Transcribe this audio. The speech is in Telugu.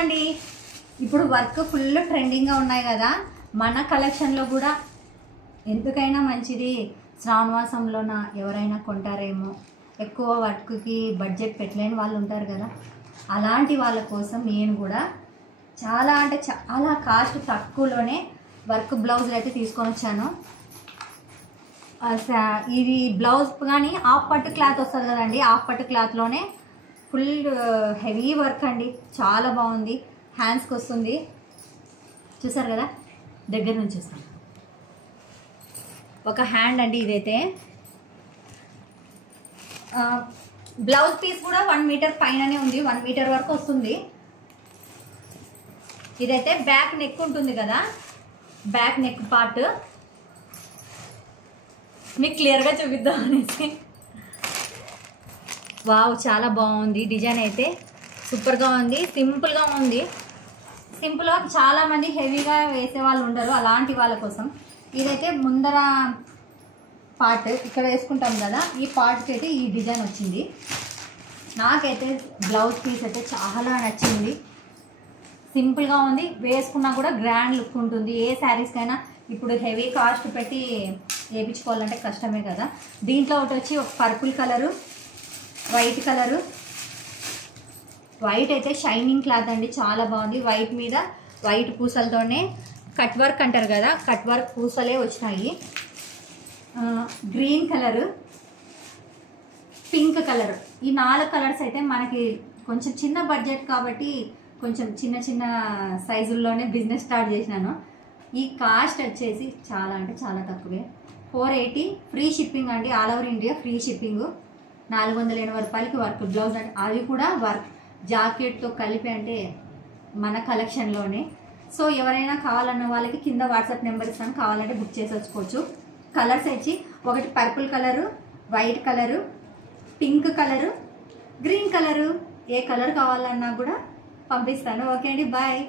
అండి, ఇప్పుడు వర్క్ ఫుల్ ట్రెండింగ్గా ఉన్నాయి కదా. మన కలెక్షన్లో కూడా ఎందుకైనా మంచిది. శ్రావణ మాసంలోన ఎవరైనా కొంటారేమో, ఎక్కువ వర్క్కి బడ్జెట్ పెట్టలేని వాళ్ళు ఉంటారు కదా. అలాంటి వాళ్ళ కోసం నేను కూడా చాలా అంటే చాలా కాస్ట్ తక్కువలోనే వర్క్ బ్లౌజులు అయితే తీసుకొని వచ్చాను. ఇది బ్లౌజ్ కానీ హాఫ్ పట్టు క్లాత్ వస్తుంది కదండి, హాఫ్ పట్టు క్లాత్లోనే ఫుల్ హెవీ వర్క్ అండి, చాలా బాగుంది. హ్యాండ్స్కి వస్తుంది, చూసారు కదా. దగ్గర నుంచి వస్తాను, ఒక హ్యాండ్ అండి ఇదైతే. బ్లౌజ్ పీస్ కూడా 1 మీటర్ పైననే ఉంది, 1 మీటర్ వరకు వస్తుంది. ఇదైతే బ్యాక్ నెక్ ఉంటుంది కదా, బ్యాక్ నెక్ పార్ట్ మీకు క్లియర్గా చూపిద్దాం అనేసి. వావ్, చాలా బాగుంది. డిజైన్ అయితే సూపర్గా ఉంది, సింపుల్గా ఉంది. సింపుల్గా చాలామంది హెవీగా వేసే వాళ్ళు ఉండరు, అలాంటి వాళ్ళ కోసం ఇదైతే ముందర పార్ట్ ఇక్కడ వేసుకుంటాం కదా, ఈ పార్ట్కి అయితే ఈ డిజైన్ వచ్చింది. నాకైతే బ్లౌజ్ పీస్ అయితే చాలా నచ్చింది, సింపుల్గా ఉంది. వేసుకున్నా కూడా గ్రాండ్ లుక్ ఉంటుంది. ఏ శారీస్కైనా ఇప్పుడు హెవీ కాస్ట్ పెట్టి వేయించుకోవాలంటే కష్టమే కదా. దీంట్లో ఒకటి వచ్చి ఒక purple colour, white colour. White అయితే షైనింగ్ క్లాత్ అండి, చాలా బాగుంది. వైట్ మీద వైట్ పూసలతోనే కట్ వర్క్ అంటారు కదా, కట్ వర్క్ పూసలే వచ్చినాయి. గ్రీన్ కలరు, పింక్ కలర్, ఈ 4 కలర్స్ అయితే మనకి కొంచెం చిన్న బడ్జెట్ కాబట్టి కొంచెం చిన్న చిన్న సైజుల్లోనే బిజినెస్ స్టార్ట్ చేసినాను. ఈ కాస్ట్ వచ్చేసి చాలా అంటే చాలా తక్కువే, 480 ఫ్రీ షిప్పింగ్ అండి, all over India free shipping. 480 రూపాయలకి వర్క్ బ్లౌజ్ అంటే, అది కూడా వర్క్ జాకెట్తో కలిపి అంటే మన కలెక్షన్లోనే. సో ఎవరైనా కావాలన్న వాళ్ళకి కింద వాట్సాప్ నెంబర్ ఇస్తాను, కావాలంటే బుక్ చేసి వచ్చుకోవచ్చు. కలర్స్ వచ్చి ఒకటి purple colour, white colour, pink colour, green colour. ఏ కలర్ కావాలన్నా కూడా పంపిస్తాను. ఓకే అండి, బాయ్.